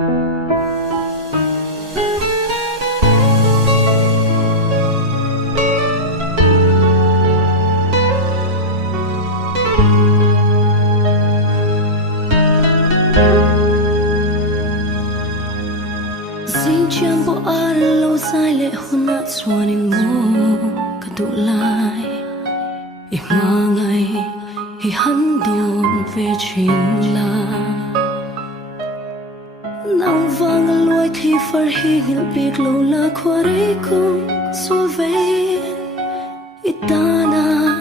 Xin chăm bộ ar lâu dài lệ hôn nát xoa nên mô cả tụ lại im mà ngày thì hắn đồn về chuyện là nang vang lối thì phải hiểu biết lâu là qua đấy cũng xua về itana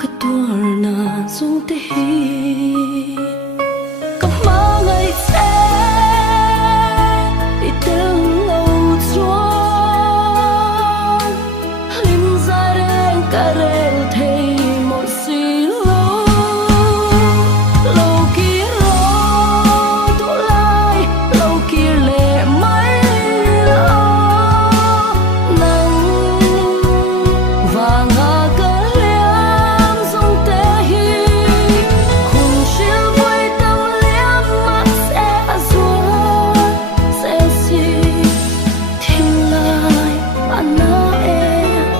cả tuổi na dung tê cầm mà ngày sẽ từng lâu chuông lim ra đen cả rêu thấy một xí lâu kia rồi tụ lại lâu kia lệ mấy nắng và ngã cơn liêm dung tê hi cùng chiều vui tâm liêm mắt sẽ ruột sẽ gì thiên lai ana e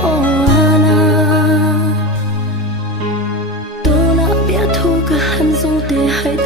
o ana tôi đã biết thu cả hắn dung tê hay